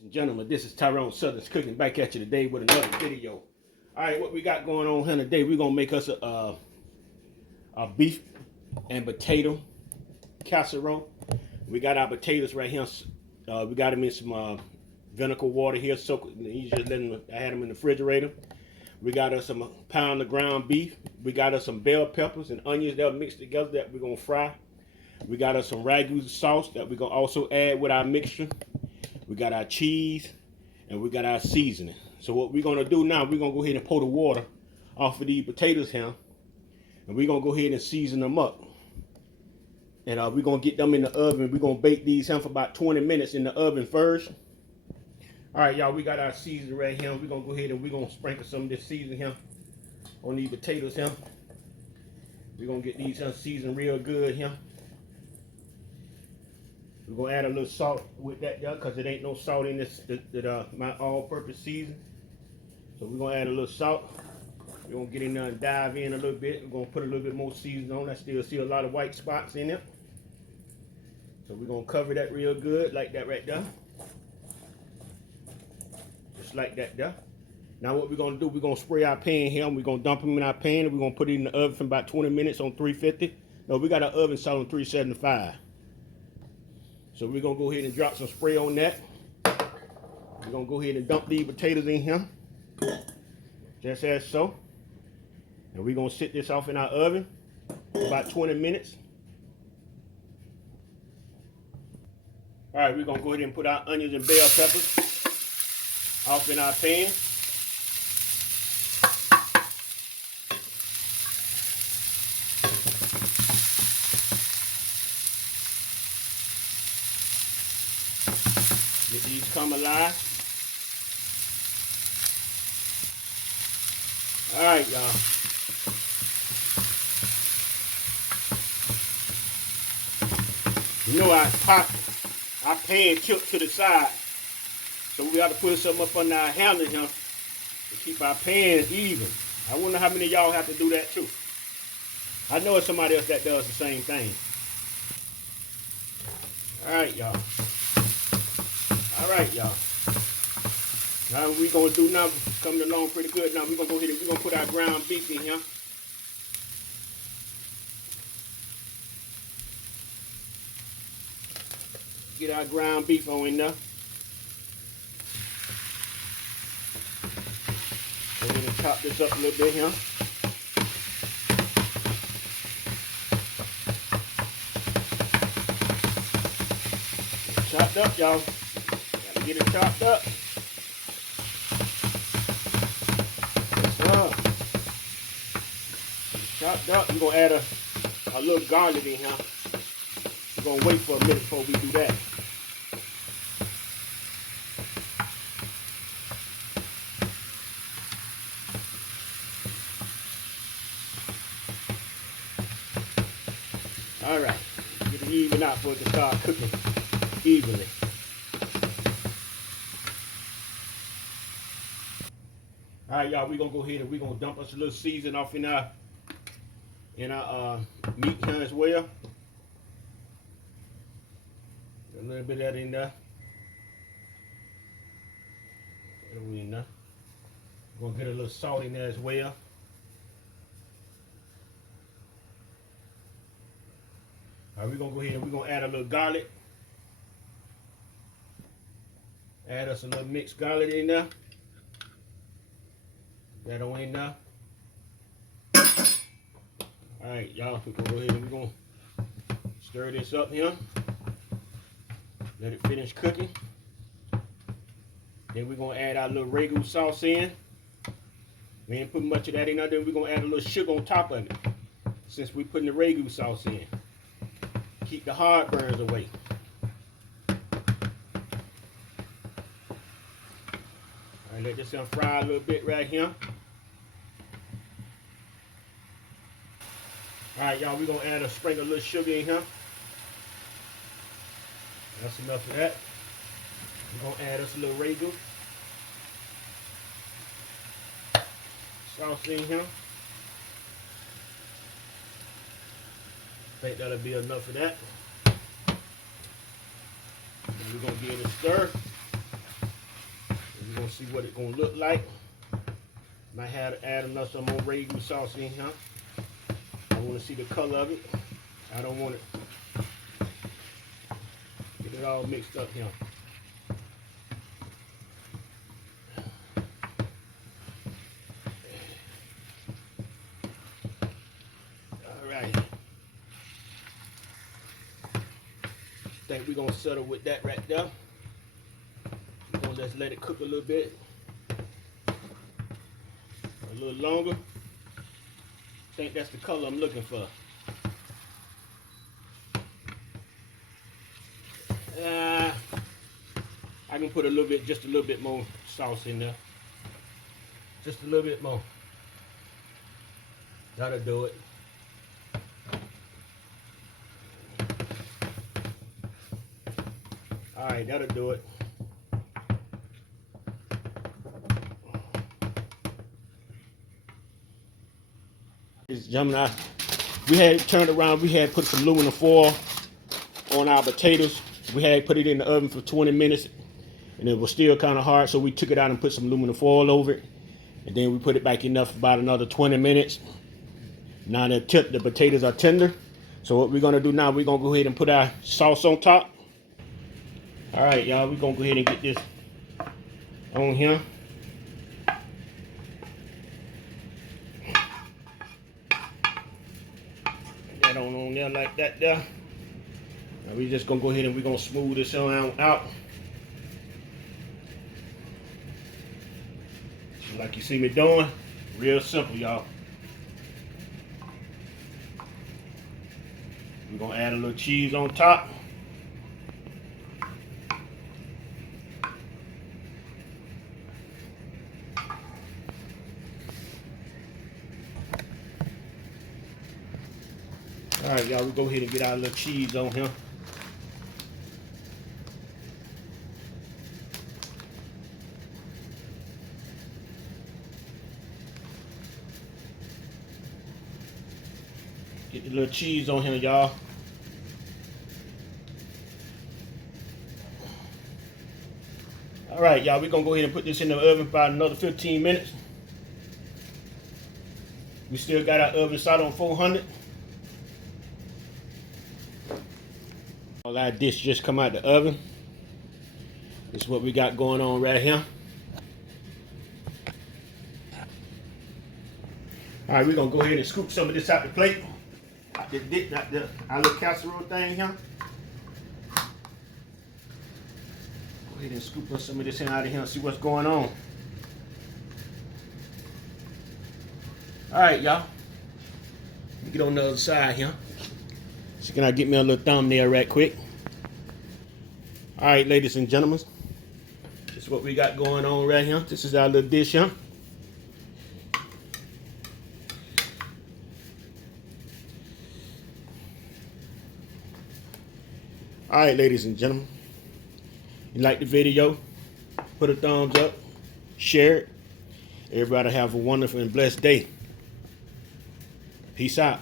And gentlemen, this is Tyron'e Southern's Cooking back at you today with another video. Alright, what we got going on here today, we're going to make us a beef and potato casserole. We got our potatoes right here. We got them in some vinegar water here. You just I had them in the refrigerator. We got us some pound of ground beef. We got us some bell peppers and onions that are mixed together that we're going to fry. We got us some ragu sauce that we're going to also add with our mixture. We got our cheese, and we got our seasoning. So what we're going to do now, we're going to go ahead and pour the water off of these potatoes here. And we're going to go ahead and season them up. And we're going to get them in the oven. We're going to bake these here for about 20 minutes in the oven first. All right, y'all, we got our seasoning right here. We're going to go ahead and we're going to sprinkle some of this seasoning here on these potatoes here. We're going to get these here seasoned real good here. We're going to add a little salt with that, y'all, because it ain't no salt in this, my all-purpose season. So we're going to add a little salt. We're going to get in there and dive in a little bit. We're going to put a little bit more seasoning on. I still see a lot of white spots in it. So we're going to cover that real good, like that right there. Just like that there. Now what we're going to do, we're going to spray our pan here. And we're going to dump them in our pan. And we're going to put it in the oven for about 20 minutes on 350. No, we got our oven set on 375. So we're going to go ahead and drop some spray on that. We're going to go ahead and dump these potatoes in here. Just as so. And we're going to sit this off in our oven for about 20 minutes. All right, we're going to go ahead and put our onions and bell peppers off in our pan. Let these come alive. All right, y'all. You know our pan tipped to the side. So we got to put something up on our handle here to keep our pan even. I wonder how many of y'all have to do that too. I know it's somebody else that does the same thing. All right, y'all. All right, y'all. Now what we're going to do now, coming along pretty good. Now we're going to go ahead and we're going to put our ground beef in here. Get our ground beef on in there. Go ahead and chop this up a little bit here. Chopped up, y'all. Gotta get it chopped up. Chopped up. We're gonna add a little garlic in here. We're gonna wait for a minute before we do that. All right, get it even out before it can start cooking evenly. All right, y'all, we're gonna go ahead and we're gonna dump us a little seasoning off in our meat here as well. A little bit of that in there. In there. We're gonna get a little salt in there as well. All right, we're gonna go ahead and we're gonna add a little garlic. Add us a little mixed garlic in there. That on in there. All right, y'all, we're gonna go ahead and we're gonna stir this up here. Let it finish cooking. Then we're gonna add our little ragu sauce in. We ain't putting much of that in there. Then we're gonna add a little sugar on top of it, since we're putting the ragu sauce in. Keep the heartburns away. All right, let this fry a little bit right here. All right, y'all, we're gonna add a sprinkle of little sugar in here. That's enough of that. We're gonna add us a little ragu sauce in here. I think that'll be enough of that. And we're gonna give it a stir. gonna see what it's gonna look like. Might have to add another some more ragu sauce in here. I want to see the color of it. I don't want it get it all mixed up here. All right. Think we're gonna settle with that right there. We're gonna just let it cook a little bit. A little longer. I think that's the color I'm looking for. I can put a little bit, just a little bit more sauce in there. Just a little bit more. That'll do it. All right, that'll do it. Gentlemen, we had turned around, we had put some aluminum foil on our potatoes. We had put it in the oven for 20 minutes and it was still kind of hard, so we took it out and put some aluminum foil over it, and then we put it back in there for about another 20 minutes. Now the potatoes are tender, so what we're gonna do now, we're gonna go ahead and put our sauce on top. All right, y'all, we're gonna go ahead and get this on here. That on there like that there. Now we just gonna go ahead and we're gonna smooth this on out. Like you see me doing, real simple, y'all. We're gonna add a little cheese on top. All right, y'all, we'll go ahead and get our little cheese on here. Get the little cheese on here, y'all. All right, y'all, we're gonna go ahead and put this in the oven for about another 15 minutes. We still got our oven set on 400. All our dish just come out the oven. This is what we got going on right here. All right, we're gonna go ahead and scoop some of this out the plate. Our little casserole thing here. Go ahead and scoop up some of this out of here and see what's going on. All right, y'all. Let me get on the other side here. So can I get me a little thumbnail right quick? All right, ladies and gentlemen. This is what we got going on right here. This is our little dish here. All right, ladies and gentlemen, you like the video, put a thumbs up, share it. Everybody have a wonderful and blessed day. Peace out.